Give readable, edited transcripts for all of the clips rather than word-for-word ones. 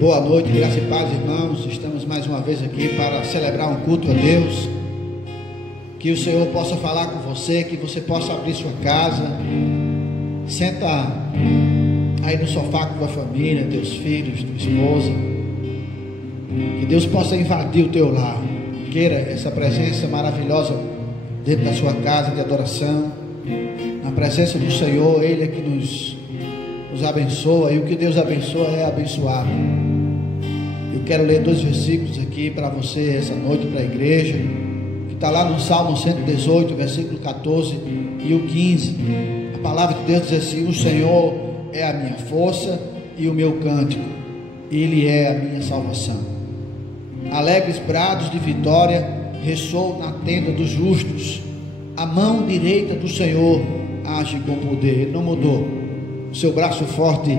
Boa noite, graça e paz, irmãos. Estamos mais uma vez aqui para celebrar um culto a Deus. Que o Senhor possa falar com você, que você possa abrir sua casa. Senta aí no sofá com a família, teus filhos, tua esposa. Que Deus possa invadir o teu lar. Queira essa presença maravilhosa dentro da sua casa de adoração. Na presença do Senhor, Ele é que nos abençoa, e o que Deus abençoa é abençoado. Eu quero ler 2 versículos aqui para você essa noite, para a igreja, que está lá no Salmo 118, versículo 14 e o 15. A palavra de Deus diz assim: o Senhor é a minha força e o meu cântico, Ele é a minha salvação. Alegres brados de vitória ressoam na tenda dos justos. A mão direita do Senhor age com poder. Ele não mudou. O seu braço forte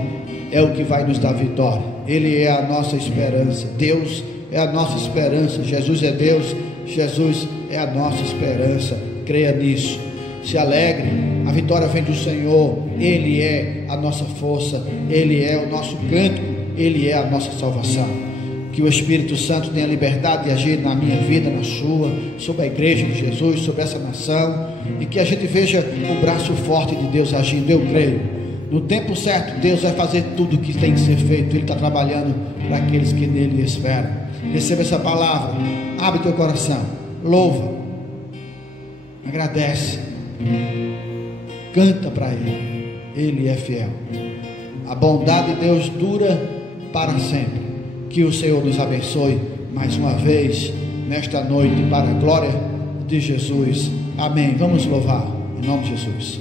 é o que vai nos dar vitória. Ele é a nossa esperança. Deus é a nossa esperança. Jesus é Deus. Jesus é a nossa esperança. Creia nisso. Se alegre. A vitória vem do Senhor. Ele é a nossa força. Ele é o nosso cântico. Ele é a nossa salvação. Que o Espírito Santo tenha liberdade de agir na minha vida, na sua, sobre a igreja de Jesus, sobre essa nação, e que a gente veja o braço forte de Deus agindo. Eu creio. No tempo certo, Deus vai fazer tudo o que tem que ser feito. Ele está trabalhando para aqueles que nele esperam. Receba essa palavra, abre teu coração, louva, agradece, canta para Ele. Ele é fiel. A bondade de Deus dura para sempre. Que o Senhor nos abençoe mais uma vez nesta noite, para a glória de Jesus. Amém. Vamos louvar em nome de Jesus.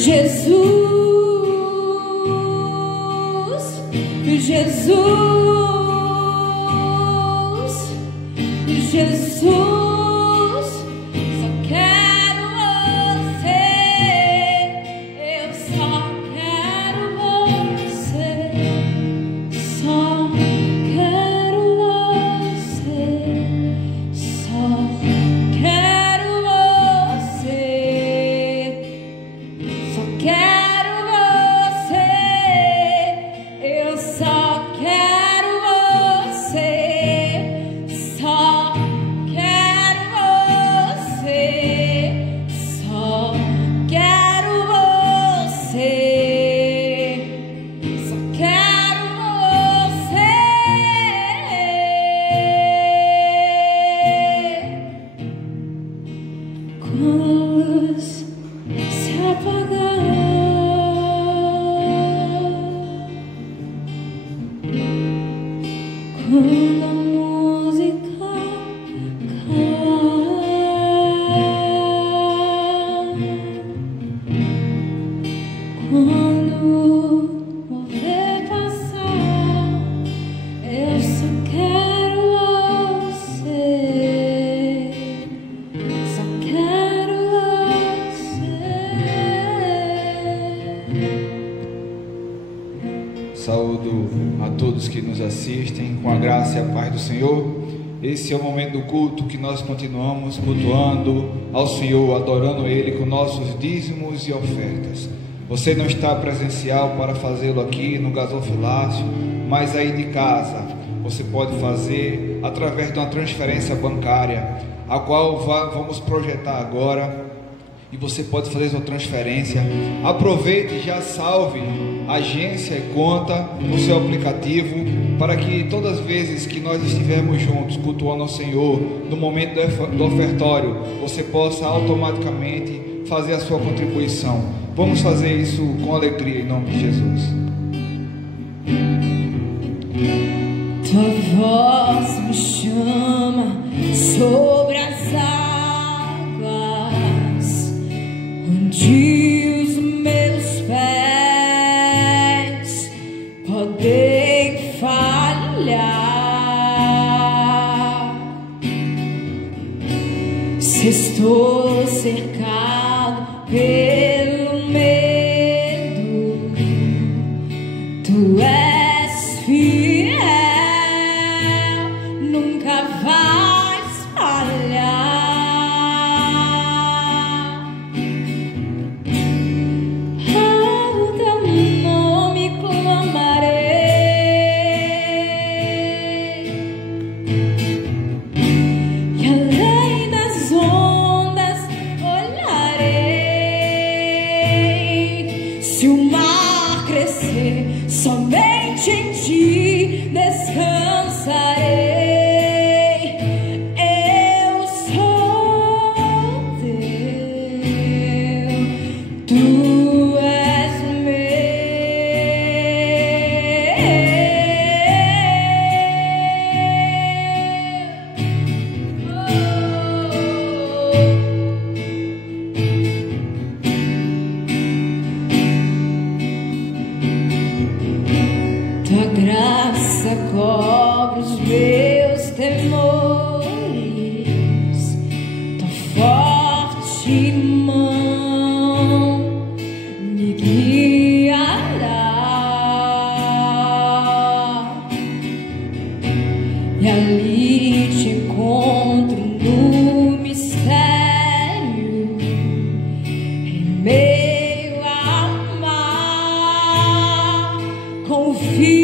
Jesus. Assistem com a graça e a paz do Senhor. Esse é o momento do culto que nós continuamos cultuando ao Senhor, adorando Ele com nossos dízimos e ofertas. Você não está presencial para fazê-lo aqui no gasofilácio, mas aí de casa você pode fazer através de uma transferência bancária, a qual vamos projetar agora. E você pode fazer sua transferência. Aproveite e já salve agência e conta no seu aplicativo, para que todas as vezes que nós estivermos juntos cultuando ao Senhor, no momento do ofertório, você possa automaticamente fazer a sua contribuição. Vamos fazer isso com alegria em nome de Jesus. Tua voz me chama sobre as águas, onde os meus pés podem falhar. Se estou cercado pelo medo, tu és fiel, nunca vais falhar. Ao teu nome clamarei, e além das ondas olharei. Se o mar crescer, somente em ti descansarei. Eu sou teu, tu és tua graça cobre os meus temores, tua forte mão me guiará, e ali te encontro no mistério, em meio ao mar, confiarei.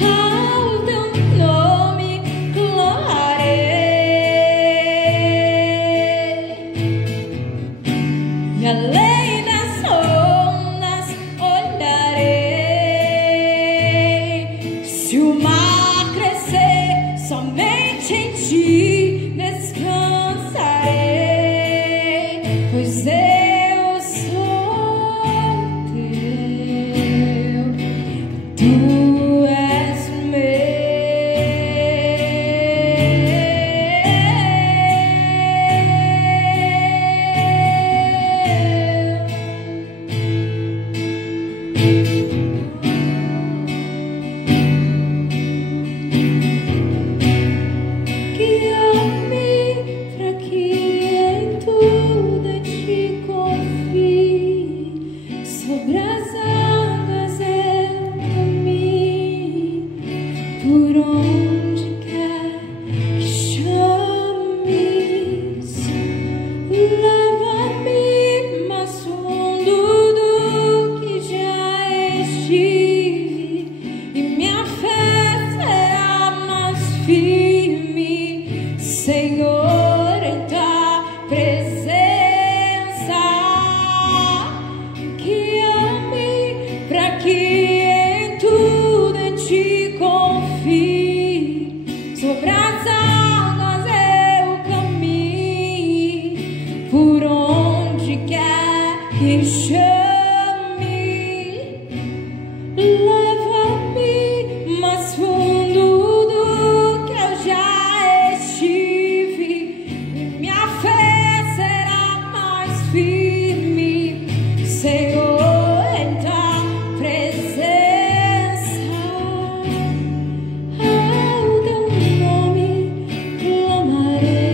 Ao teu nome clamarei, e além das ondas olharei. Se o mar crescer, somente em ti descansarei, pois eu sou teu, tu és meu. leva-me mais fundo do que eu já estive, e minha fé será mais firme, Senhor, em tua presença. Ao teu nome clamarei.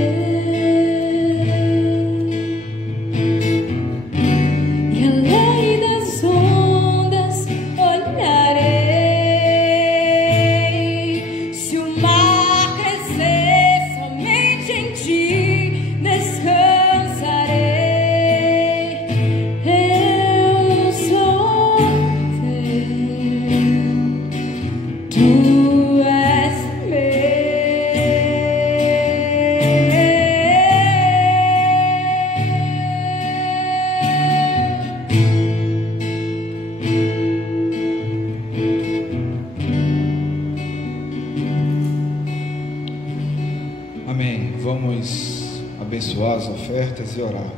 Amém. Vamos abençoar as ofertas e orar.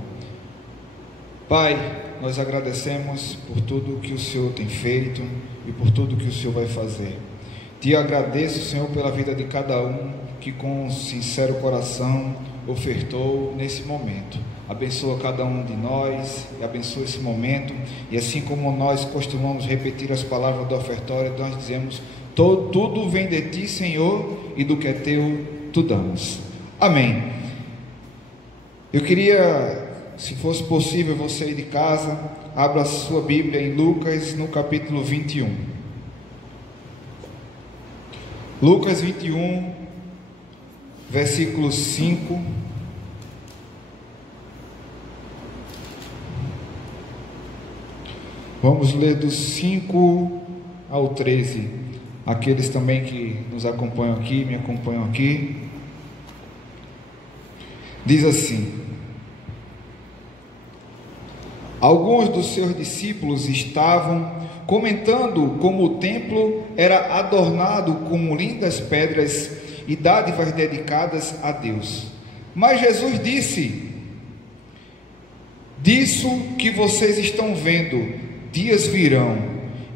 Pai, nós agradecemos por tudo que o Senhor tem feito e por tudo que o Senhor vai fazer. Te agradeço, Senhor, pela vida de cada um que com sincero coração ofertou nesse momento. Abençoa cada um de nós e abençoa esse momento. E assim como nós costumamos repetir as palavras do ofertório, nós dizemos: tudo vem de ti, Senhor, e do que é teu tu damos. Amém. Eu queria, se fosse possível, você ir de casa, abra a sua Bíblia em Lucas, no capítulo 21. Lucas 21, versículo 5. Vamos ler do 5 ao 13. Aqueles também que nos acompanham aqui, me acompanham aqui. Diz assim: alguns dos seus discípulos estavam comentando como o templo era adornado com lindas pedras e dádivas dedicadas a Deus. Mas Jesus disse: disso que vocês estão vendo, dias virão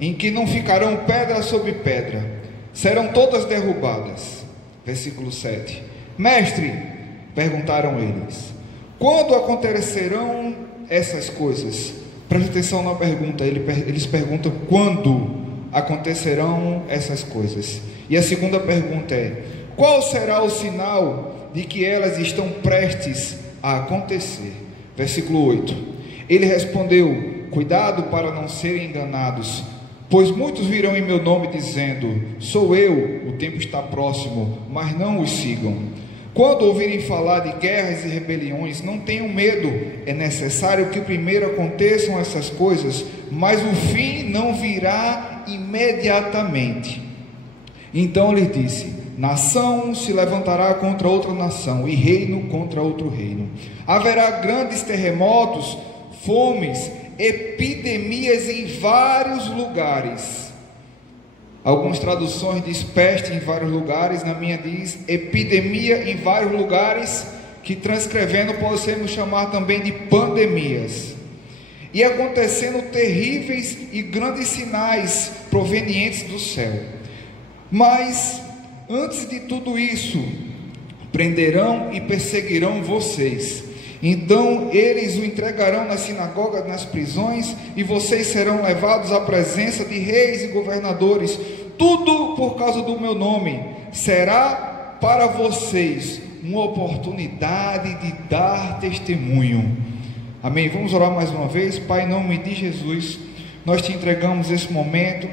em que não ficarão pedra sobre pedra, serão todas derrubadas. Versículo 7. Mestre, perguntaram eles, quando acontecerão essas coisas? Preste atenção na pergunta, eles perguntam quando acontecerão essas coisas. E a segunda pergunta é: qual será o sinal de que elas estão prestes a acontecer? Versículo 8. Ele respondeu: cuidado para não serem enganados, pois muitos virão em meu nome dizendo: sou eu, o tempo está próximo, mas não os sigam. Quando ouvirem falar de guerras e rebeliões, não tenham medo, é necessário que primeiro aconteçam essas coisas, mas o fim não virá imediatamente. Então lhes disse: nação se levantará contra outra nação, e reino contra outro reino. Haverá grandes terremotos, fomes, epidemias em vários lugares. Algumas traduções diz peste em vários lugares, na minha diz epidemia em vários lugares, que transcrevendo podemos chamar também de pandemias. E acontecendo terríveis e grandes sinais provenientes do céu. Mas antes de tudo isso, prenderão e perseguirão vocês. Então eles o entregarão nas sinagogas, nas prisões, e vocês serão levados à presença de reis e governadores, tudo por causa do meu nome. Será para vocês uma oportunidade de dar testemunho. Amém. Vamos orar mais uma vez. Pai, em nome de Jesus, nós te entregamos esse momento,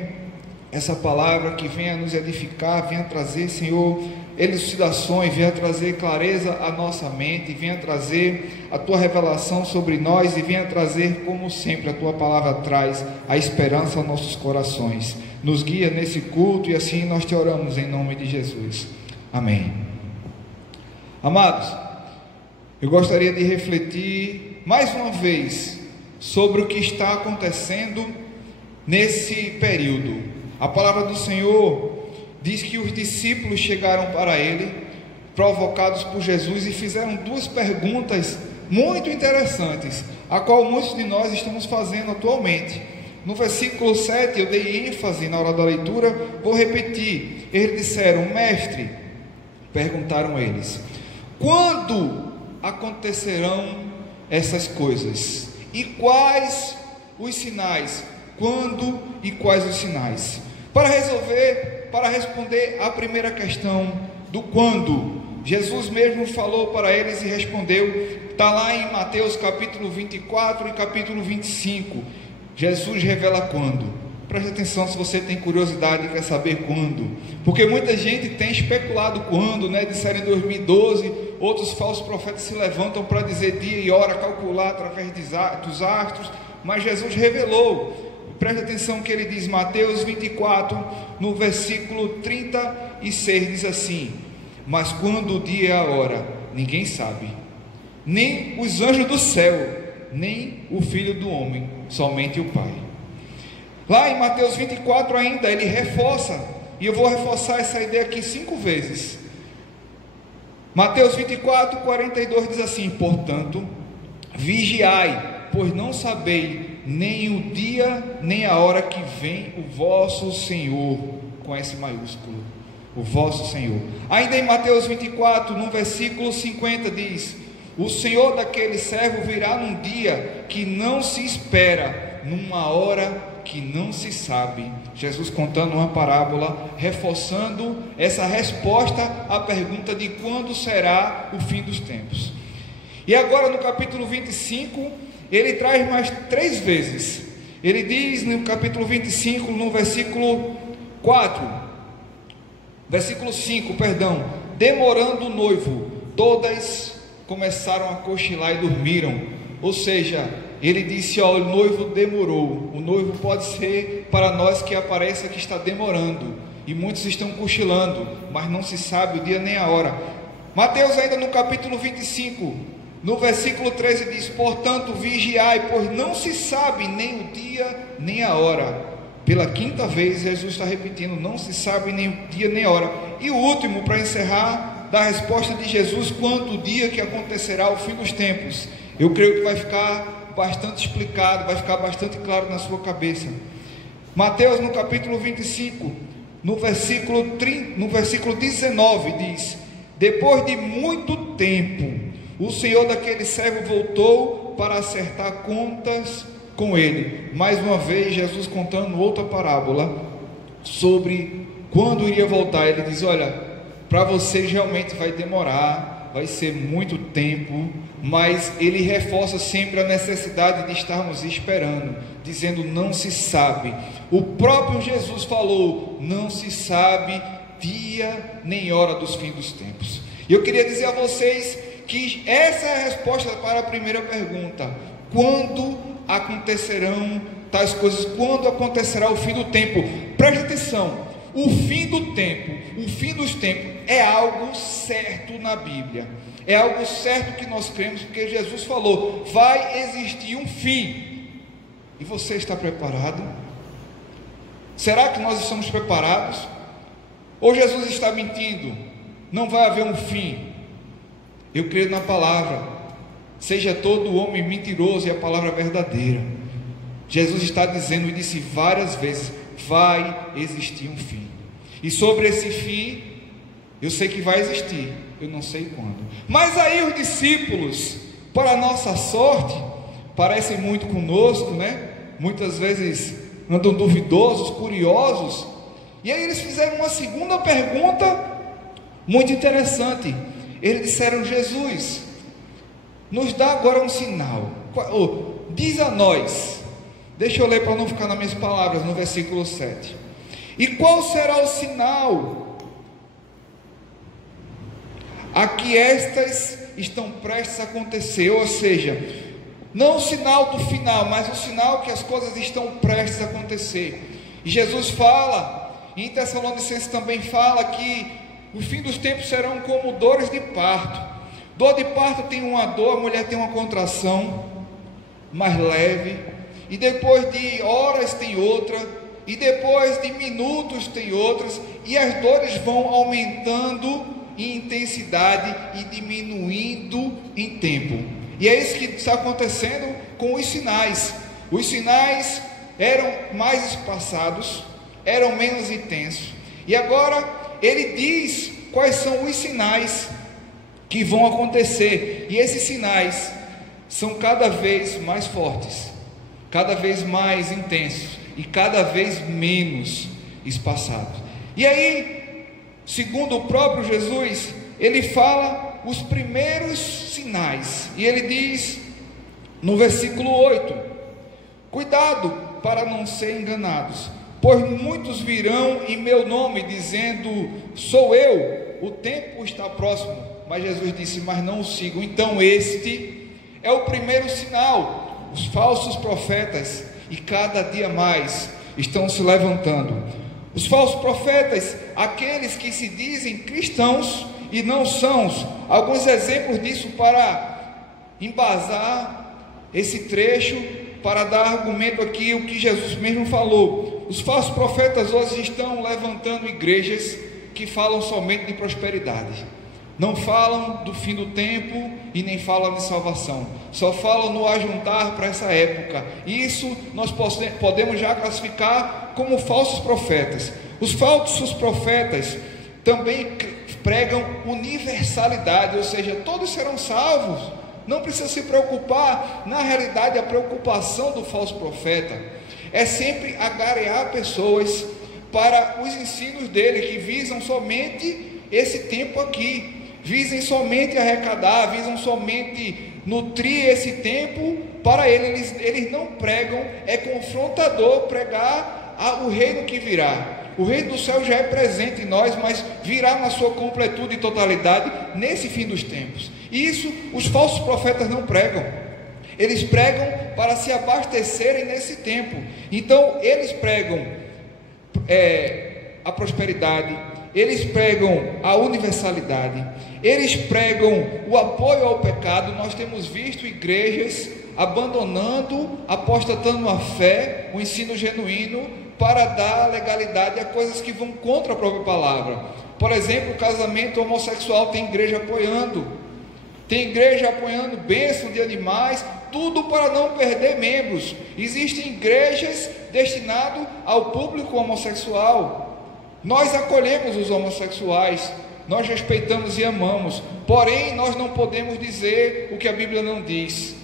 essa palavra que venha nos edificar, venha trazer, Senhor, elucidações, venha trazer clareza à nossa mente, venha trazer a tua revelação sobre nós, e venha trazer, como sempre, a tua palavra traz a esperança aos nossos corações. Nos guia nesse culto, e assim nós te oramos em nome de Jesus. Amém. Amados, eu gostaria de refletir mais uma vez sobre o que está acontecendo nesse período. A palavra do Senhor diz que os discípulos chegaram para ele, provocados por Jesus, e fizeram duas perguntas muito interessantes. a qual muitos de nós estamos fazendo atualmente. No versículo 7, eu dei ênfase na hora da leitura, vou repetir. Eles disseram: mestre, perguntaram eles, quando acontecerão essas coisas? E quais os sinais? Quando e quais os sinais? Para responder à primeira questão do quando, Jesus mesmo falou para eles e respondeu. Está lá em Mateus capítulo 24 e capítulo 25. Jesus revela quando. Preste atenção se você tem curiosidade e quer saber quando, porque muita gente tem especulado quando, né? Disseram em 2012, outros falsos profetas se levantam para dizer dia e hora, calcular através dos astros, mas Jesus revelou. Preste atenção que ele diz, Mateus 24, no versículo 36, diz assim: mas quando o dia e a hora, ninguém sabe, nem os anjos do céu, nem o Filho do Homem, somente o Pai. Lá em Mateus 24 ainda, ele reforça, e eu vou reforçar essa ideia aqui 5 vezes. Mateus 24, 42 diz assim: portanto, vigiai, pois não sabeis nem o dia, nem a hora que vem o vosso Senhor, com S maiúsculo, o vosso Senhor. Ainda em Mateus 24, no versículo 50 diz: o Senhor daquele servo virá num dia que não se espera, numa hora que não se sabe. Jesus contando uma parábola, reforçando essa resposta à pergunta de quando será o fim dos tempos. E agora no capítulo 25, ele traz mais 3 vezes. Ele diz no capítulo 25, no versículo 5, demorando o noivo, todas começaram a cochilar e dormiram. Ou seja, ele disse: ó, o noivo demorou. O noivo pode ser para nós que apareça que está demorando, e muitos estão cochilando, mas não se sabe o dia nem a hora. Mateus ainda no capítulo 25, no versículo 13 diz: portanto vigiai, pois não se sabe nem o dia nem a hora. Pela 5ª vez Jesus está repetindo: não se sabe nem o dia nem a hora. E o último, para encerrar, da resposta de Jesus quanto o dia que acontecerá o fim dos tempos. Eu creio que vai ficar bastante explicado, vai ficar bastante claro na sua cabeça. Mateus no capítulo 25, no versículo 19 diz: depois de muito tempo, o Senhor daquele servo voltou para acertar contas com ele. Mais uma vez Jesus contando outra parábola sobre quando iria voltar. Ele diz: olha, para vocês realmente vai demorar, vai ser muito tempo, mas ele reforça sempre a necessidade de estarmos esperando, dizendo: não se sabe. O próprio Jesus falou: não se sabe dia nem hora dos fins dos tempos. E eu queria dizer a vocês que essa é a resposta para a primeira pergunta: quando acontecerão tais coisas? Quando acontecerá o fim do tempo? Preste atenção. O fim do tempo, o fim dos tempos é algo certo na Bíblia. É algo certo que nós cremos, porque Jesus falou: vai existir um fim. E você está preparado? Será que nós estamos preparados? Ou Jesus está mentindo? Não vai haver um fim. Eu creio na palavra. Seja todo homem mentiroso e a palavra verdadeira. Jesus está dizendo, e disse várias vezes: vai existir um fim. E sobre esse fim, eu sei que vai existir, eu não sei quando. Mas aí os discípulos, para nossa sorte, parecem muito conosco, né? Muitas vezes andam duvidosos, curiosos. E aí eles fizeram uma segunda pergunta muito interessante. Eles disseram: Jesus, nos dá agora um sinal. Diz a nós. Deixa eu ler para não ficar nas minhas palavras, no versículo 7. E qual será o sinal a que estas estão prestes a acontecer? Ou seja, não o sinal do final, mas o sinal que as coisas estão prestes a acontecer. E Jesus fala, em Tessalonicenses também fala, que o fim dos tempos serão como dores de parto. Dor de parto tem uma dor, a mulher tem uma contração mais leve, e depois de horas tem outra, e depois de minutos tem outras, e as dores vão aumentando em intensidade e diminuindo em tempo. E é isso que está acontecendo com os sinais. Os sinais eram mais espaçados, eram menos intensos. E agora ele diz quais são os sinais que vão acontecer. E esses sinais são cada vez mais fortes, cada vez mais intensos e cada vez menos espaçados. E aí, segundo o próprio Jesus, ele fala os primeiros sinais. E ele diz no versículo 8: cuidado para não ser enganados, pois muitos virão em meu nome dizendo, sou eu, o tempo está próximo. Mas Jesus disse, mas não o sigam. Então este é o primeiro sinal. Os falsos profetas, e cada dia mais, estão se levantando. Os falsos profetas, aqueles que se dizem cristãos e não são. Alguns exemplos disso para embasar esse trecho, para dar argumento aqui o que Jesus mesmo falou. Os falsos profetas hoje estão levantando igrejas que falam somente de prosperidade. Não falam do fim do tempo e nem falam de salvação. Só falam no ajuntar para essa época. Isso nós podemos já classificar como falsos profetas. Os falsos profetas também pregam universalidade, ou seja, todos serão salvos. Não precisa se preocupar. Na realidade, a preocupação do falso profeta é sempre agarear pessoas para os ensinos dele, que visam somente esse tempo aqui, visem somente arrecadar, visam somente nutrir esse tempo para ele. Eles não pregam, é confrontador pregar o reino que virá. O reino do céu já é presente em nós, mas virá na sua completude e totalidade nesse fim dos tempos. E isso os falsos profetas não pregam. Eles pregam para se abastecerem nesse tempo. Então eles pregam a prosperidade, eles pregam a universalidade, eles pregam o apoio ao pecado. Nós temos visto igrejas abandonando, apostatando a fé, o ensino genuíno, para dar legalidade a coisas que vão contra a própria palavra. Por exemplo, o casamento homossexual, tem igreja apoiando, tem igreja apoiando bênção de animais, tudo para não perder membros. Existem igrejas destinadas ao público homossexual. Nós acolhemos os homossexuais, nós respeitamos e amamos, porém nós não podemos dizer o que a Bíblia não diz.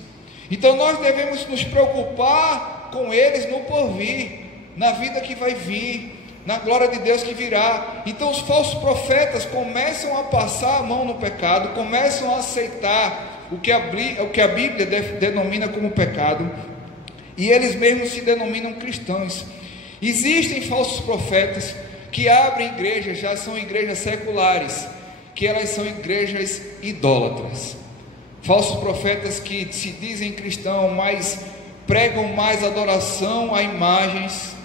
Então nós devemos nos preocupar com eles no porvir, na vida que vai vir, na glória de Deus que virá. Então os falsos profetas começam a passar a mão no pecado, começam a aceitar o que a Bíblia denomina como pecado, e eles mesmos se denominam cristãos. Existem falsos profetas que abrem igrejas, já são igrejas seculares, que elas são igrejas idólatras. Falsos profetas que se dizem cristãos, mas pregam mais adoração a imagens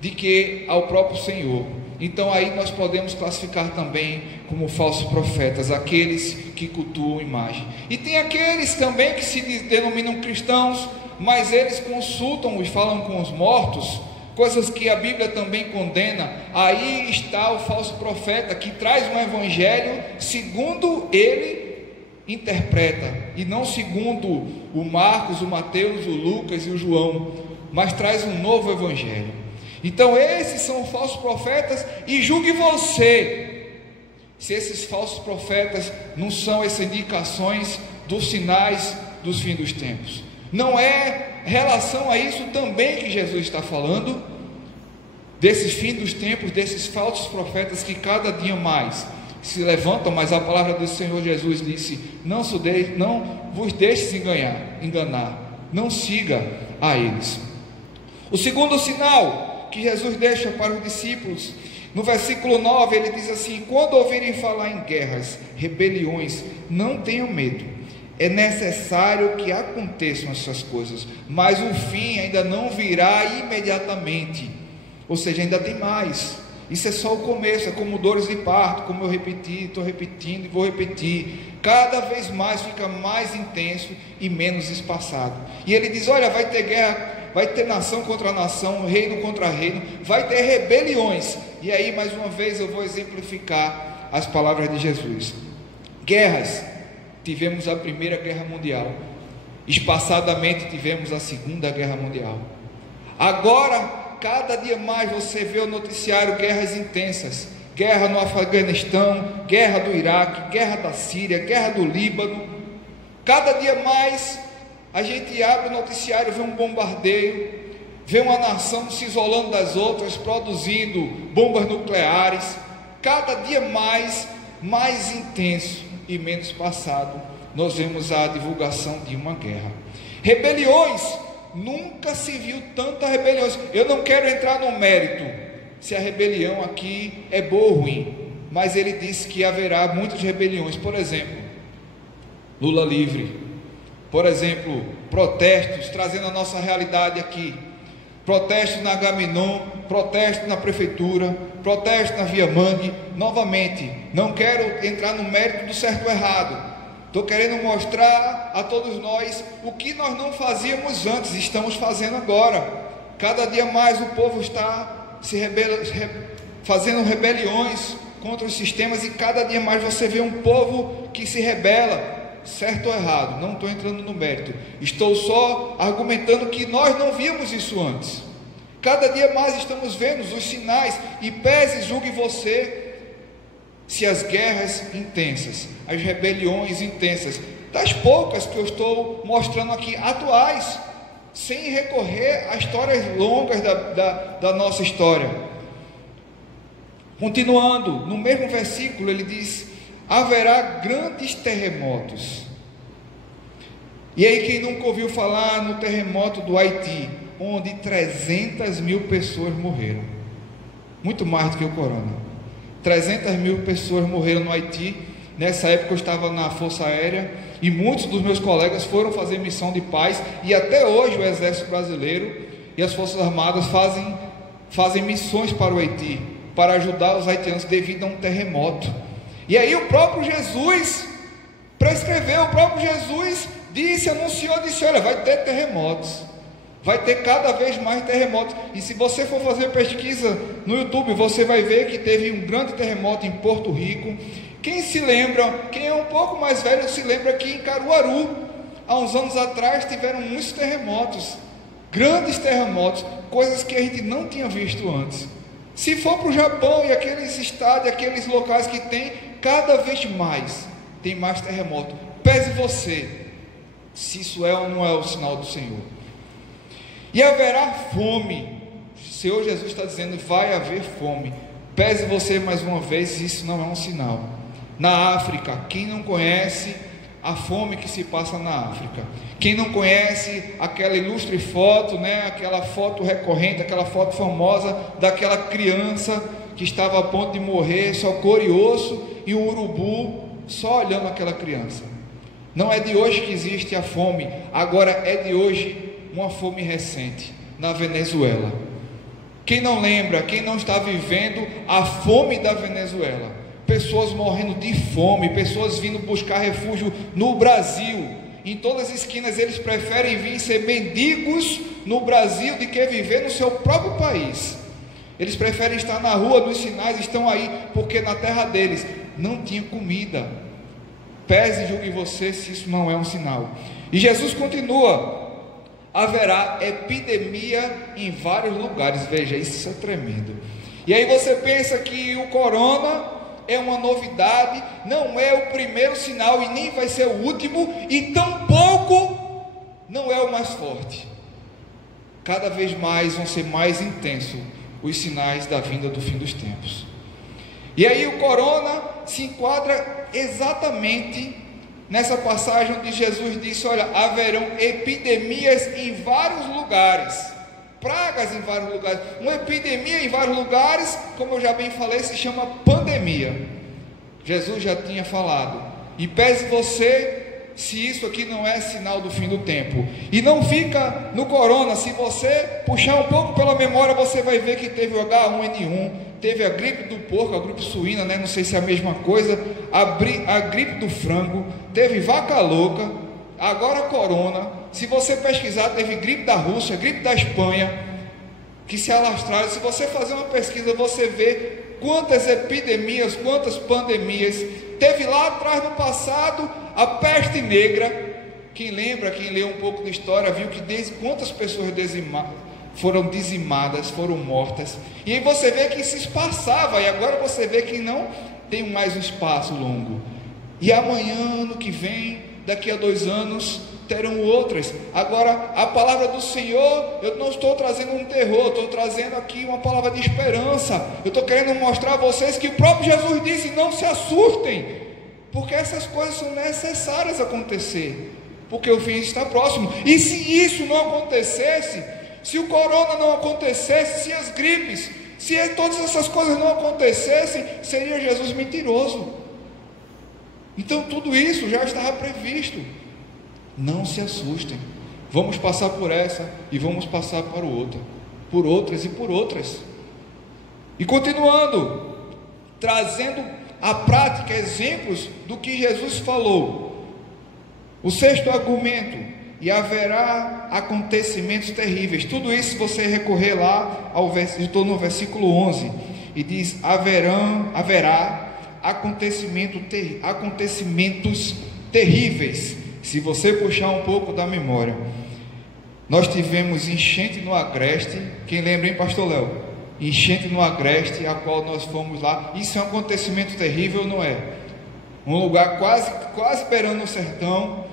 de que ao próprio Senhor. Então aí nós podemos classificar também como falsos profetas, aqueles que cultuam imagem. E tem aqueles também que se denominam cristãos, mas eles consultam e falam com os mortos, coisas que a Bíblia também condena. Aí está o falso profeta, que traz um evangelho segundo ele interpreta, e não segundo o Marcos, o Mateus, o Lucas e o João, mas traz um novo evangelho. Então esses são falsos profetas, e julgue você se esses falsos profetas não são essas indicações dos sinais dos fins dos tempos. Não é relação a isso também que Jesus está falando, desses fins dos tempos, desses falsos profetas que cada dia mais se levantam, mas a palavra do Senhor Jesus disse, não vos deixes enganar, não siga a eles. O segundo sinal que Jesus deixa para os discípulos, no versículo 9, ele diz assim: quando ouvirem falar em guerras, rebeliões, não tenham medo, é necessário que aconteçam essas coisas, mas o fim ainda não virá imediatamente, ou seja, ainda tem mais. Isso é só o começo, é como dores de parto, como eu repeti, estou repetindo e vou repetir. Cada vez mais fica mais intenso e menos espaçado. E ele diz, olha, vai ter guerra, vai ter nação contra nação, reino contra reino, vai ter rebeliões. E aí, mais uma vez, eu vou exemplificar as palavras de Jesus. Guerras tivemos a Primeira Guerra Mundial. Espaçadamente tivemos a Segunda Guerra Mundial. Agora, cada dia mais você vê o noticiário guerras intensas. Guerra no Afeganistão, guerra do Iraque, guerra da Síria, guerra do Líbano. Cada dia mais a gente abre o noticiário, vê um bombardeio, vê uma nação se isolando das outras, produzindo bombas nucleares. Cada dia mais intenso e menos passado, nós vemos a divulgação de uma guerra. Rebeliões, nunca se viu tanta rebeliões. Eu não quero entrar no mérito se a rebelião aqui é boa ou ruim, mas ele disse que haverá muitas rebeliões. Por exemplo, Lula livre. Por exemplo, protestos, trazendo a nossa realidade aqui. Protestos na Agamenon, protesto na prefeitura, protesto na Via Mangue. Novamente, não quero entrar no mérito do certo ou errado. Estou querendo mostrar a todos nós o que nós não fazíamos antes, estamos fazendo agora. Cada dia mais o povo está fazendo rebeliões contra os sistemas, e cada dia mais você vê um povo que se rebela. Certo ou errado, não estou entrando no mérito, estou só argumentando que nós não víamos isso antes. Cada dia mais estamos vendo os sinais, e pese e julgue você se as guerras intensas, as rebeliões intensas, das poucas que eu estou mostrando aqui, atuais, sem recorrer a histórias longas da nossa história. Continuando, no mesmo versículo ele diz: haverá grandes terremotos. E aí, quem nunca ouviu falar no terremoto do Haiti, onde 300 mil pessoas morreram? Muito mais do que o corona. 300 mil pessoas morreram no Haiti. Nessa época eu estava na Força Aérea, e muitos dos meus colegas foram fazer missão de paz, e até hoje o Exército Brasileiro e as Forças Armadas fazem missões para o Haiti, para ajudar os haitianos devido a um terremoto. E aí o próprio Jesus prescreveu, o próprio Jesus anunciou, olha, vai ter terremotos, vai ter cada vez mais terremotos. E se você for fazer pesquisa no YouTube, você vai ver que teve um grande terremoto em Porto Rico. Quem se lembra, quem é um pouco mais velho, se lembra que em Caruaru, há uns anos atrás, tiveram muitos terremotos, grandes terremotos, coisas que a gente não tinha visto antes. Se for para o Japão e aqueles estados, aqueles locais que tem, cada vez mais tem mais terremoto. Pese você se isso é ou não é o sinal do Senhor. E haverá fome. O Senhor Jesus está dizendo: vai haver fome. Pese você mais uma vez se isso não é um sinal. Na África, quem não conhece a fome que se passa na África? Quem não conhece aquela ilustre foto, aquela foto recorrente, aquela foto famosa daquela criança que estava a ponto de morrer, só couro e osso, e um urubu só olhando aquela criança? Não é de hoje que existe a fome, agora é de hoje uma fome recente, na Venezuela. Quem não lembra, quem não está vivendo a fome da Venezuela? Pessoas morrendo de fome, pessoas vindo buscar refúgio no Brasil. Em todas as esquinas eles preferem vir ser mendigos no Brasil do que viver no seu próprio país. Eles preferem estar na rua, nos sinais, estão aí, porque na terra deles não tinha comida. Pese e julgue você se isso não é um sinal. E Jesus continua: haverá epidemia em vários lugares. Veja, isso é tremendo. E aí você pensa que o corona é uma novidade, não é o primeiro sinal e nem vai ser o último, e tampouco não é o mais forte. Cada vez mais vão ser mais intensos os sinais da vinda do fim dos tempos. E aí o corona se enquadra exatamente nessa passagem onde Jesus disse: olha, haverão epidemias em vários lugares, pragas em vários lugares. Uma epidemia em vários lugares, como eu já bem falei, se chama pandemia. Jesus já tinha falado. E pese você se isso aqui não é sinal do fim do tempo. E não fica no corona. Se você puxar um pouco pela memória, você vai ver que teve o H1N1, teve a gripe do porco, a gripe suína, não sei se é a mesma coisa, a gripe do frango, teve vaca louca, agora corona. Se você pesquisar, teve gripe da Rússia, gripe da Espanha, que se alastraram. Se você fazer uma pesquisa, você vê quantas epidemias, quantas pandemias. Teve lá atrás no passado a peste negra. Quem lembra, quem leu um pouco de história, viu que desde quantas pessoas foram dizimadas, foram mortas. E aí você vê que se espaçava, e agora você vê que não tem mais um espaço longo. E amanhã, ano que vem, daqui a 2 anos, terão outras. Agora, a palavra do Senhor, eu não estou trazendo um terror, estou trazendo aqui uma palavra de esperança. Eu estou querendo mostrar a vocês que o próprio Jesus disse: não se assustem, porque essas coisas são necessárias acontecer, porque o fim está próximo. E se isso não acontecesse, se o corona não acontecesse, se as gripes, se todas essas coisas não acontecessem, seria Jesus mentiroso. Então tudo isso já estava previsto. Não se assustem, vamos passar por essa e vamos passar para outra, por outras e por outras. E continuando, trazendo à prática exemplos do que Jesus falou. O 6º argumento: e haverá acontecimentos terríveis. Tudo isso você recorrer lá estou no versículo 11, e diz: haverá acontecimentos terríveis. Se você puxar um pouco da memória, nós tivemos enchente no Agreste. Quem lembra, hein, pastor Léo? Enchente no Agreste, a qual nós fomos lá. Isso é um acontecimento terrível, não é? Um lugar quase beirando o sertão,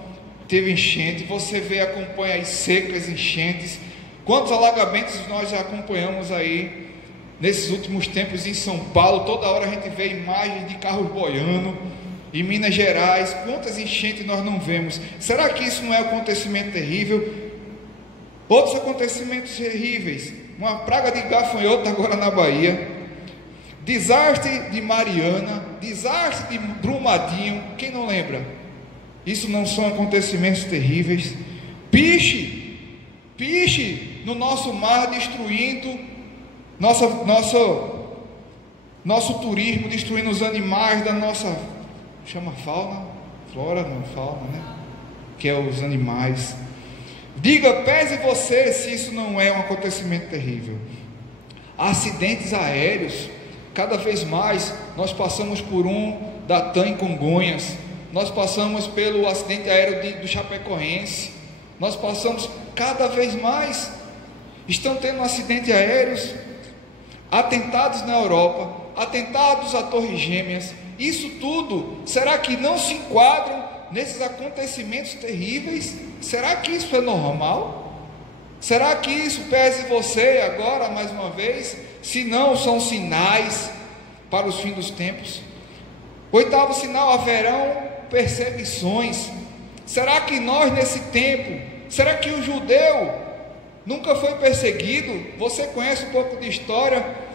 teve enchente. Você vê, acompanha as secas, enchentes. Quantos alagamentos nós já acompanhamos aí nesses últimos tempos em São Paulo? Toda hora a gente vê imagens de carros boiando. Em Minas Gerais, quantas enchentes nós não vemos? Será que isso não é um acontecimento terrível? Outros acontecimentos terríveis: uma praga de gafanhoto agora na Bahia, desastre de Mariana, desastre de Brumadinho. Quem não lembra? Isso não são acontecimentos terríveis? Piche no nosso mar, destruindo nosso turismo, destruindo os animais da nossa, chama fauna, flora, não fauna, né? Que é os animais. Diga, pese você se isso não é um acontecimento terrível. Acidentes aéreos, cada vez mais nós passamos por da TAM em Congonhas, nós passamos pelo acidente aéreo do Chapecoense, nós passamos cada vez mais, estão tendo acidentes aéreos, atentados na Europa, atentados a Torres Gêmeas. Isso tudo, será que não se enquadram nesses acontecimentos terríveis? Será que isso é normal? Será que isso pese você agora, mais uma vez? Se não, são sinais para os fins dos tempos. 8º sinal: haverão perseguições. Será que nós nesse tempo, será que o judeu nunca foi perseguido? Você conhece um pouco de história?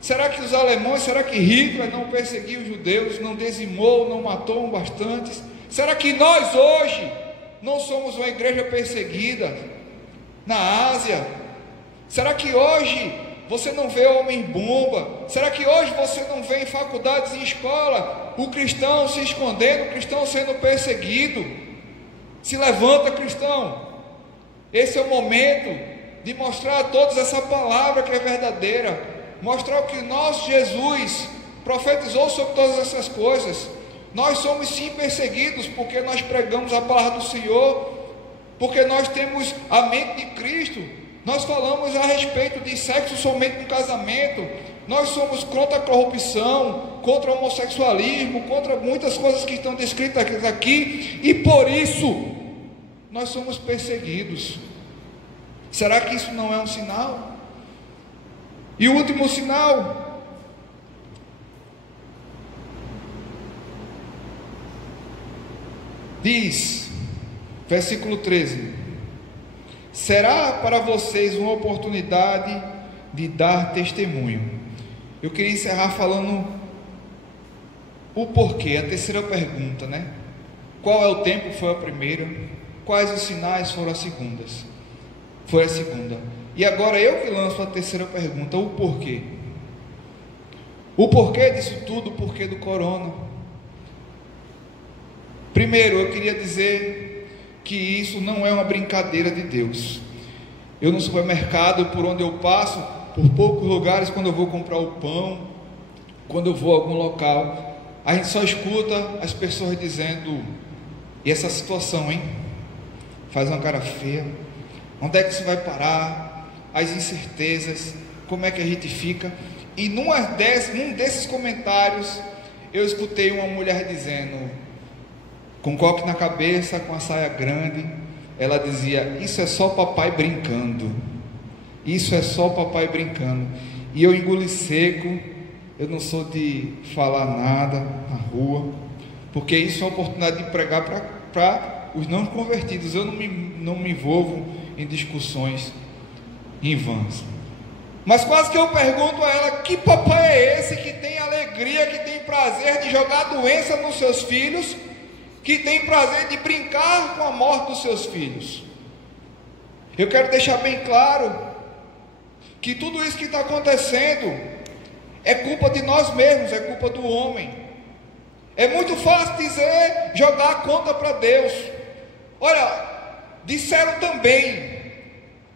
Será que os alemães, será que Hitler não perseguiu os judeus, não dizimou, não matou bastantes? Será que nós hoje não somos uma igreja perseguida na Ásia? Será que hoje você não vê homem-bomba? Será que hoje você não vê em faculdades e escola o cristão se escondendo, o cristão sendo perseguido? Se levanta, cristão. Esse é o momento de mostrar a todos essa palavra que é verdadeira. Mostrar o que nosso Jesus profetizou sobre todas essas coisas. Nós somos sim perseguidos porque nós pregamos a palavra do Senhor, porque nós temos a mente de Cristo. Nós falamos a respeito de sexo somente no casamento. Nós somos contra a corrupção, contra o homossexualismo, contra muitas coisas que estão descritas aqui, e por isso nós somos perseguidos. Será que isso não é um sinal? E o último sinal: diz, versículo 13: será para vocês uma oportunidade de dar testemunho. Eu queria encerrar falando o porquê, a terceira pergunta, né? Qual é o tempo? Foi a primeira. Quais os sinais? Foram as segundas. Foi a segunda. E agora eu que lanço a terceira pergunta: o porquê? O porquê disso tudo, o porquê do corona? Primeiro, eu queria dizer que isso não é uma brincadeira de Deus. Eu no supermercado, por onde eu passo, por poucos lugares, quando eu vou comprar o pão, quando eu vou a algum local, a gente só escuta as pessoas dizendo: E essa situação, hein? Faz uma cara feia. Onde é que isso vai parar? As incertezas, como é que a gente fica? E num desses comentários, eu escutei uma mulher dizendo, com coque na cabeça, com a saia grande, ela dizia: isso é só papai brincando. Isso é só papai brincando. E eu engoli seco. Eu não sou de falar nada na rua, porque isso é uma oportunidade de pregar para os não convertidos. Eu não me envolvo em discussões em vãs. Mas quase que eu pergunto a ela: que papai é esse que tem alegria, que tem prazer de jogar doença nos seus filhos, que tem prazer de brincar com a morte dos seus filhos? Eu quero deixar bem claro que tudo isso que está acontecendo é culpa de nós mesmos, é culpa do homem. É muito fácil dizer, jogar a conta para Deus. Olha, disseram também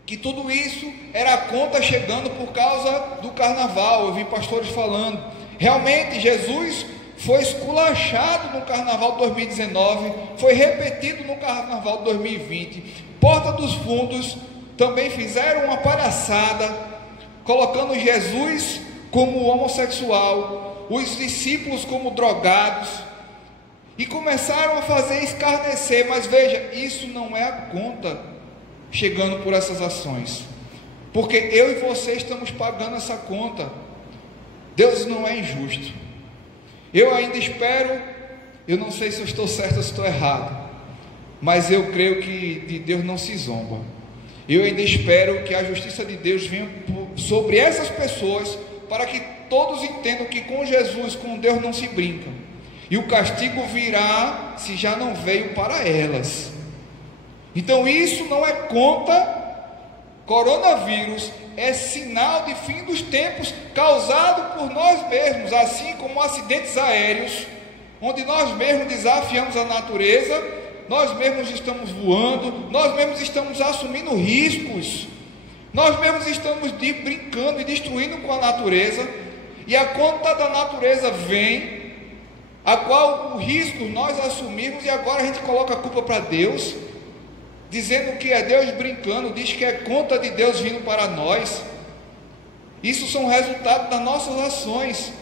que tudo isso era a conta chegando por causa do carnaval. Eu vi pastores falando. Realmente, Jesus foi esculachado no carnaval de 2019, foi repetido no carnaval de 2020. Porta dos Fundos também fizeram uma palhaçada, colocando Jesus como homossexual, os discípulos como drogados, e começaram a fazer escarnecer. Mas veja, isso não é a conta chegando por essas ações, porque eu e você estamos pagando essa conta. Deus não é injusto. Eu ainda espero, eu não sei se eu estou certo ou se estou errado, mas eu creio que de Deus não se zomba. Eu ainda espero que a justiça de Deus venha sobre essas pessoas, para que todos entendam que com Jesus, com Deus não se brinca, e o castigo virá se já não veio para elas. Então isso não é conta. Coronavírus é sinal de fim dos tempos, causado por nós mesmos, assim como acidentes aéreos, onde nós mesmos desafiamos a natureza, nós mesmos estamos voando, nós mesmos estamos assumindo riscos, nós mesmos estamos brincando e destruindo com a natureza, e a conta da natureza vem, a qual o risco nós assumimos, e agora a gente coloca a culpa para Deus, dizendo que é Deus brincando, diz que é conta de Deus vindo para nós. Isso são resultados das nossas ações,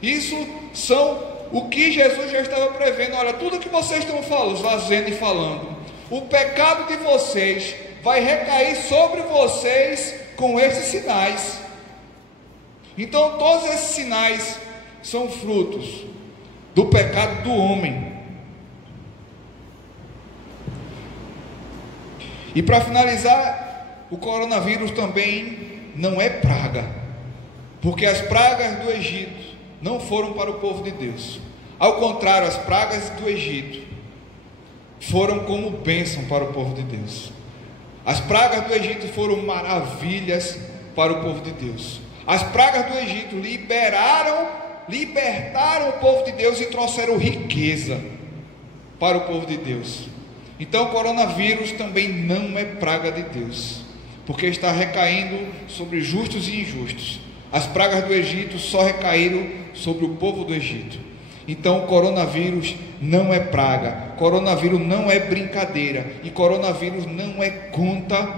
isso são o que Jesus já estava prevendo. Olha, tudo que vocês estão fazendo e falando, o pecado de vocês vai recair sobre vocês com esses sinais. Então todos esses sinais são frutos do pecado do homem. E para finalizar, o coronavírus também não é praga, porque as pragas do Egito não foram para o povo de Deus. Ao contrário, as pragas do Egito foram como bênção para o povo de Deus. As pragas do Egito foram maravilhas para o povo de Deus. As pragas do Egito libertaram o povo de Deus e trouxeram riqueza para o povo de Deus. Então o coronavírus também não é praga de Deus, porque está recaindo sobre justos e injustos. As pragas do Egito só recaíram sobre o povo do Egito. Então o coronavírus não é praga, coronavírus não é brincadeira, e coronavírus não é conta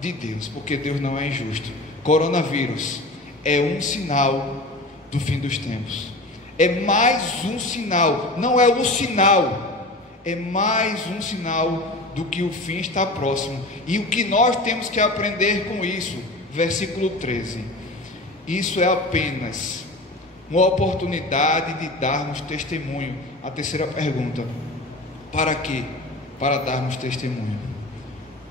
de Deus, porque Deus não é injusto. Coronavírus é um sinal do fim dos tempos, é mais um sinal, não é o sinal, é mais um sinal do que o fim está próximo. E o que nós temos que aprender com isso, versículo 13, isso é apenas uma oportunidade de darmos testemunho. A terceira pergunta: para quê? Para darmos testemunho.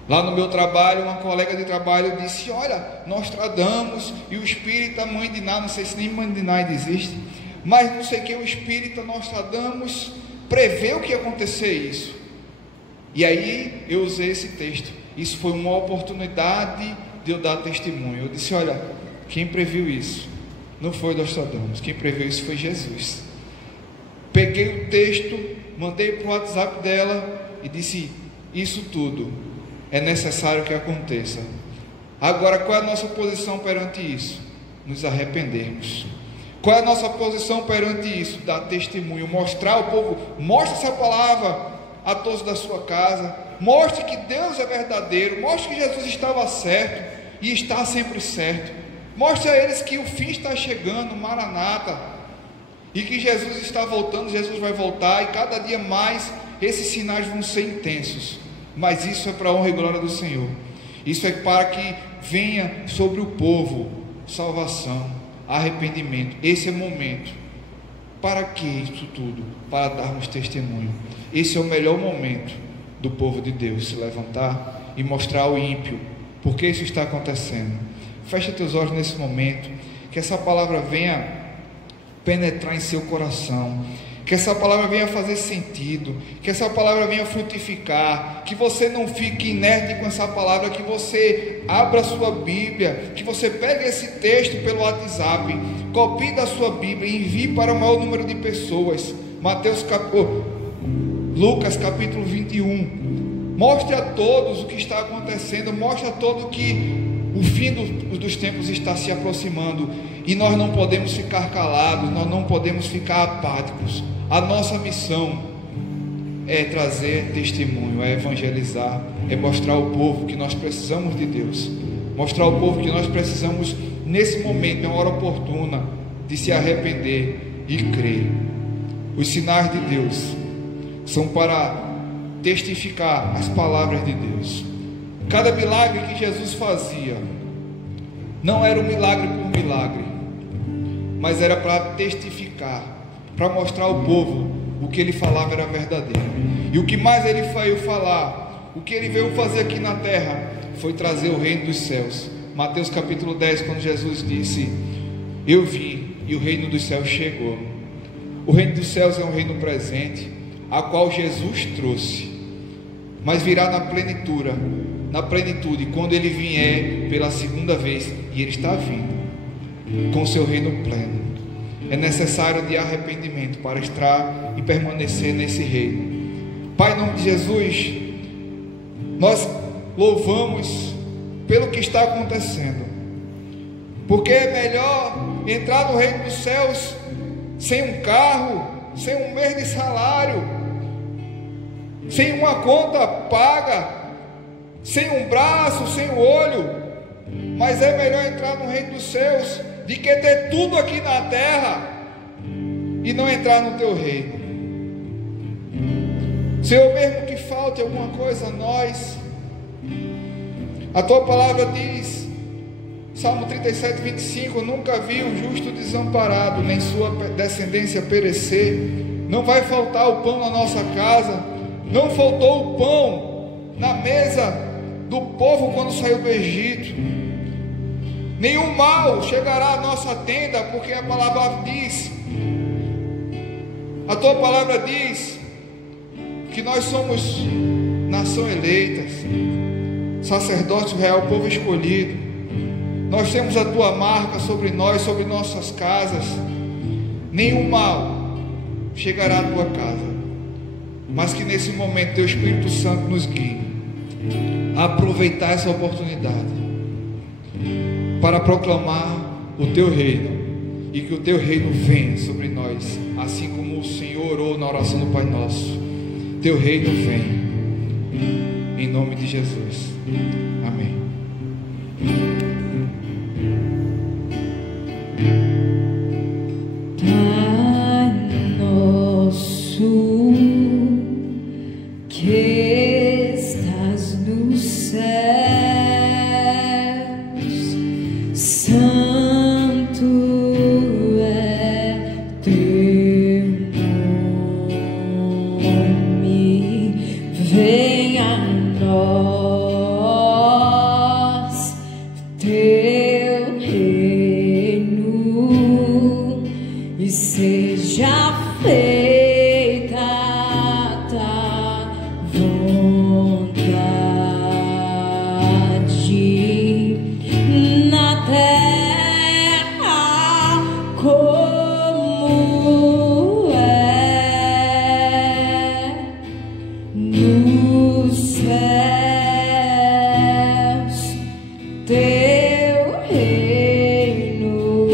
Lá no meu trabalho, uma colega de trabalho disse: olha, Nostradamus e o espírita Mãe de Ná, não sei se nem Mãe de Ná existe, mas não sei o que, o espírita Nostradamus preveu que ia acontecer isso. E aí eu usei esse texto. Isso foi uma oportunidade de eu dar testemunho. Eu disse: olha, quem previu isso não foi Nostradamus, quem previu isso foi Jesus. Peguei o texto, mandei para o WhatsApp dela e disse: isso tudo é necessário que aconteça. Agora, qual é a nossa posição perante isso? Nos arrependermos. Qual é a nossa posição perante isso? Dar testemunho, mostrar ao povo, mostra essa palavra a todos da sua casa. Mostre que Deus é verdadeiro. Mostre que Jesus estava certo e está sempre certo. Mostre a eles que o fim está chegando, Maranata, e que Jesus está voltando, Jesus vai voltar, e cada dia mais esses sinais vão ser intensos. Mas isso é para a honra e glória do Senhor. Isso é para que venha sobre o povo salvação, arrependimento. Esse é o momento. Para que isso tudo? Para darmos testemunho. Esse é o melhor momento do povo de Deus se levantar e mostrar ao ímpio por que isso está acontecendo. Fecha teus olhos nesse momento, que essa palavra venha penetrar em seu coração, que essa palavra venha fazer sentido, que essa palavra venha frutificar, que você não fique inerte com essa palavra, que você abra a sua Bíblia, que você pegue esse texto pelo WhatsApp, copie da sua Bíblia e envie para o maior número de pessoas. Lucas capítulo 21, mostre a todos o que está acontecendo, mostre a todos que o fim dos tempos está se aproximando, e nós não podemos ficar calados, nós não podemos ficar apáticos. A nossa missão é trazer testemunho, é evangelizar, é mostrar ao povo que nós precisamos de Deus, mostrar ao povo que nós precisamos, nesse momento, é uma hora oportuna de se arrepender e crer. Os sinais de Deus são para testificar as palavras de Deus. Cada milagre que Jesus fazia não era um milagre por milagre, mas era para testificar, para mostrar ao povo o que ele falava era verdadeiro. E o que mais ele veio falar, o que ele veio fazer aqui na terra, foi trazer o reino dos céus. Mateus capítulo 10, quando Jesus disse: eu vim e o reino dos céus chegou. O reino dos céus é um reino presente, a qual Jesus trouxe, mas virá na plenitude, quando ele vier pela segunda vez, e ele está vindo com seu reino pleno. É necessário de arrependimento para estar e permanecer nesse reino. Pai, em nome de Jesus, nós louvamos pelo que está acontecendo, porque é melhor entrar no reino dos céus sem um carro, sem um mês de salário, sem uma conta paga, sem um braço, sem um olho, mas é melhor entrar no reino dos céus de que ter tudo aqui na terra e não entrar no teu reino. Senhor, mesmo que falte alguma coisa a nós, a tua palavra diz, Salmo 37, 25: nunca vi o justo desamparado, nem sua descendência perecer. Não vai faltar o pão na nossa casa. Não faltou o pão na mesa do povo quando saiu do Egito. Nenhum mal chegará à nossa tenda, porque a palavra diz, a tua palavra diz que nós somos nação eleita, sacerdócio real, povo escolhido. Nós temos a tua marca sobre nós, sobre nossas casas. Nenhum mal chegará à tua casa, mas que nesse momento teu Espírito Santo nos guie a aproveitar essa oportunidade para proclamar o teu reino, e que o teu reino venha sobre nós, assim como o Senhor orou na oração do Pai Nosso. Teu reino vem, em nome de Jesus. Amém. Pai nosso que estás no céu, santo é teu nome, venha a nós teu reino e seja feita a tua vontade na terra como é nos céus. Teu reino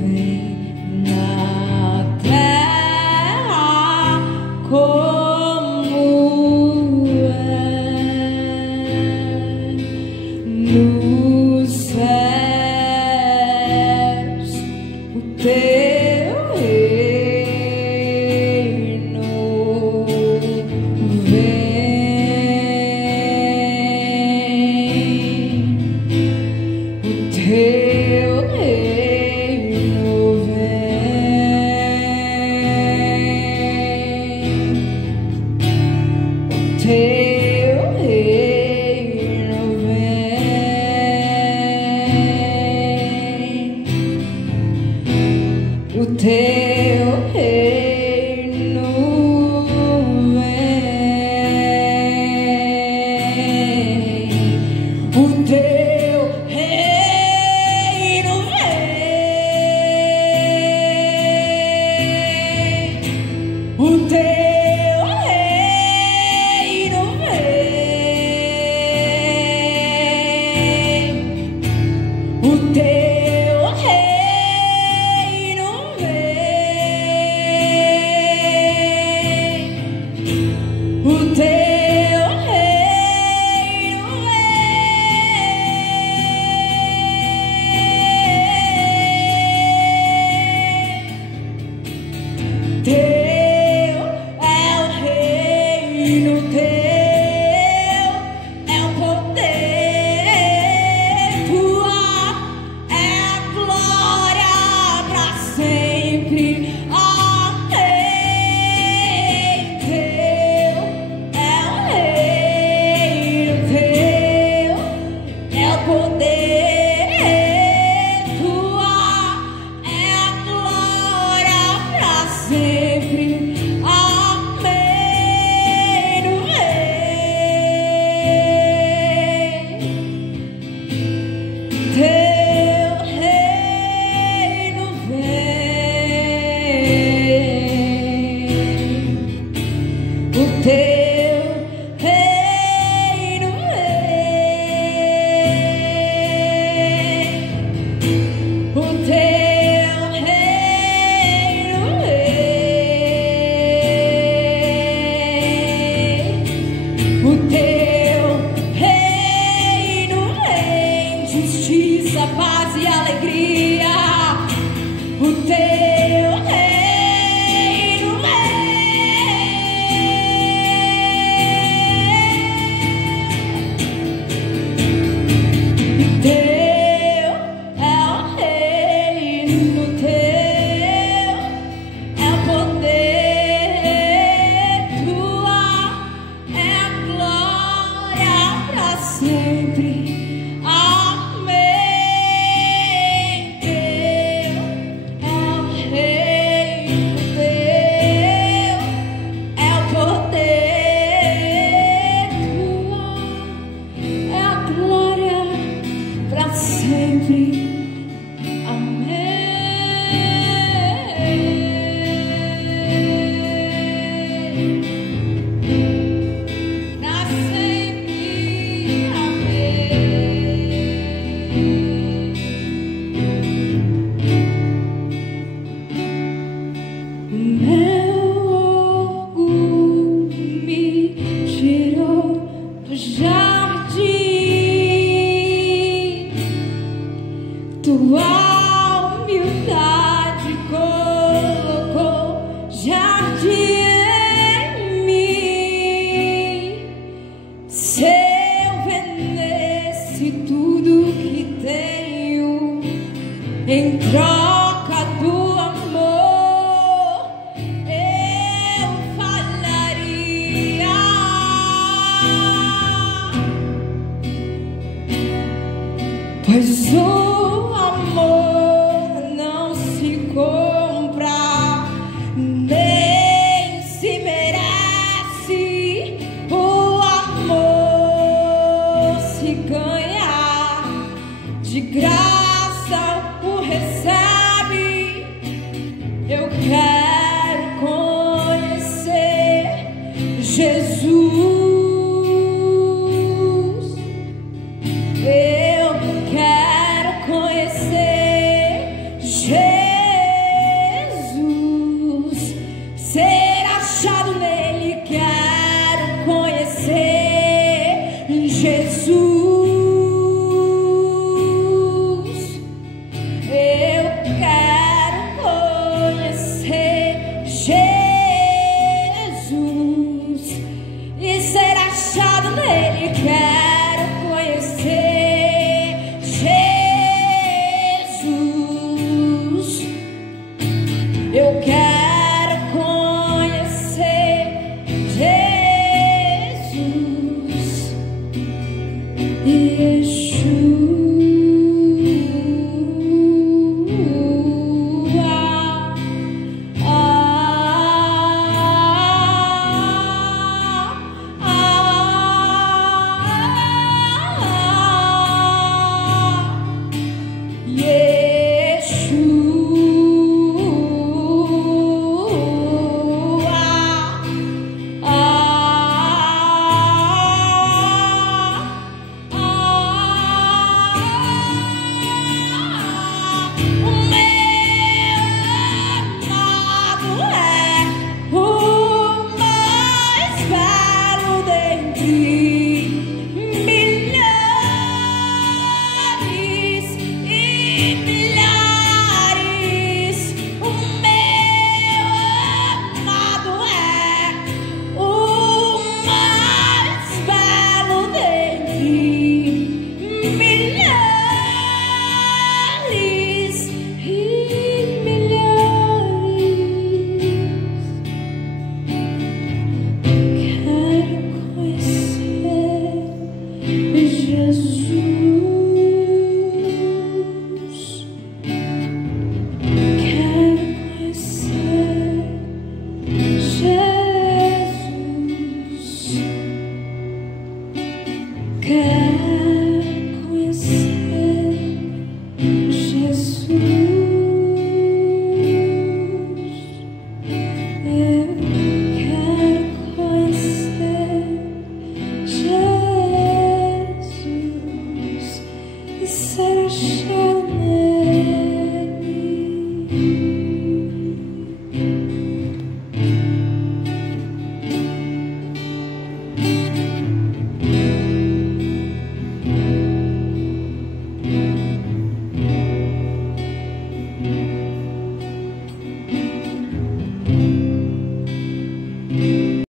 vem na terra como teu reino vem, o teu reino vem, o teu reino vem, o teu reino vem, o teu reino vem. Teu é o reino, teu é o poder, tua é a glória para sempre. Amém. Teu é o reino, teu é o poder, tua é a glória para sempre. Amém. No reino, teu reino vem, o teu reino vem, o teu reino vem, o teu reino vem, justiça, paz e alegria, o teu reino vem. Teu é o reino, teu é o poder, tua é a glória para sempre. Amém. Teu é o reino, teu é o poder, tua é a glória para sempre. Amém. Pra sempre. Amém. Meu orgulho me tirou do jardim, tua humildade colocou jardim em mim. Se eu vendesse tudo que tenho em troca do amor, eu falaria. Pois o amor não se compra, nem se merece. O amor se ganha, de graça o recebe.